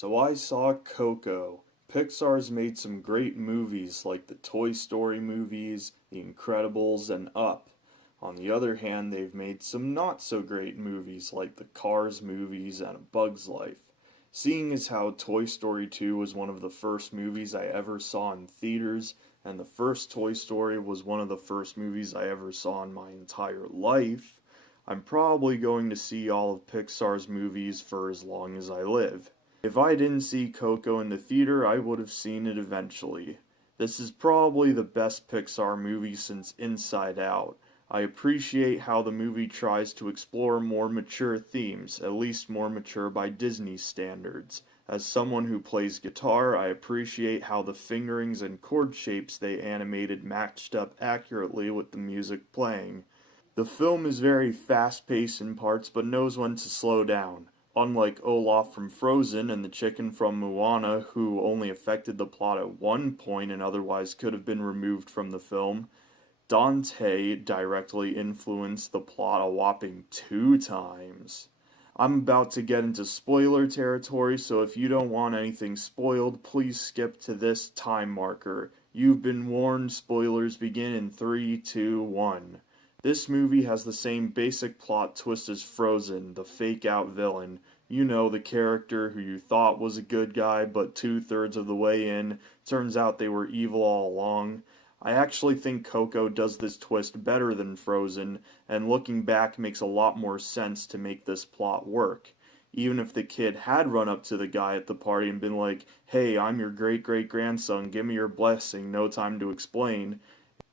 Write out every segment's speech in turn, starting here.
So I saw Coco. Pixar's made some great movies like the Toy Story movies, The Incredibles, and Up. On the other hand, they've made some not so great movies like the Cars movies and A Bug's Life. Seeing as how Toy Story 2 was one of the first movies I ever saw in theaters, and the first Toy Story was one of the first movies I ever saw in my entire life, I'm probably going to see all of Pixar's movies for as long as I live. If I didn't see Coco in the theater, I would have seen it eventually. This is probably the best Pixar movie since Inside Out. I appreciate how the movie tries to explore more mature themes, at least more mature by Disney standards. As someone who plays guitar, I appreciate how the fingerings and chord shapes they animated matched up accurately with the music playing. The film is very fast-paced in parts but knows when to slow down. Unlike Olaf from Frozen and the chicken from Moana, who only affected the plot at one point and otherwise could have been removed from the film, Dante directly influenced the plot a whopping 2 times. I'm about to get into spoiler territory, so if you don't want anything spoiled, please skip to this time marker. You've been warned, spoilers begin in 3, 2, 1. This movie has the same basic plot twist as Frozen, the fake-out villain. You know, the character who you thought was a good guy, but 2/3 of the way in, turns out they were evil all along. I actually think Coco does this twist better than Frozen, and looking back makes a lot more sense to make this plot work. Even if the kid had run up to the guy at the party and been like, "Hey, I'm your great-great-grandson, give me your blessing, no time to explain,"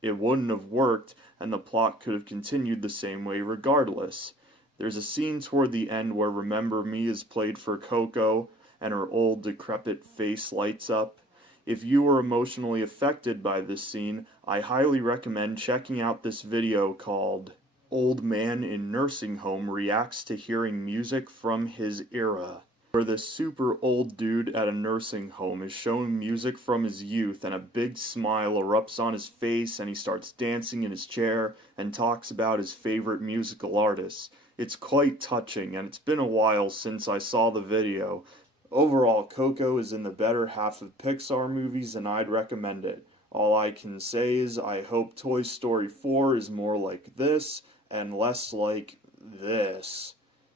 it wouldn't have worked, and the plot could have continued the same way regardless. There's a scene toward the end where Remember Me is played for Coco, and her old decrepit face lights up. If you were emotionally affected by this scene, I highly recommend checking out this video called "Old Man in Nursing Home Reacts to Hearing Music from His Era," where this super old dude at a nursing home is shown music from his youth and a big smile erupts on his face and he starts dancing in his chair and talks about his favorite musical artists. It's quite touching, and it's been a while since I saw the video. Overall, Coco is in the better half of Pixar movies and I'd recommend it. All I can say is I hope Toy Story 4 is more like this and less like this.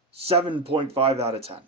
7.5 out of 10.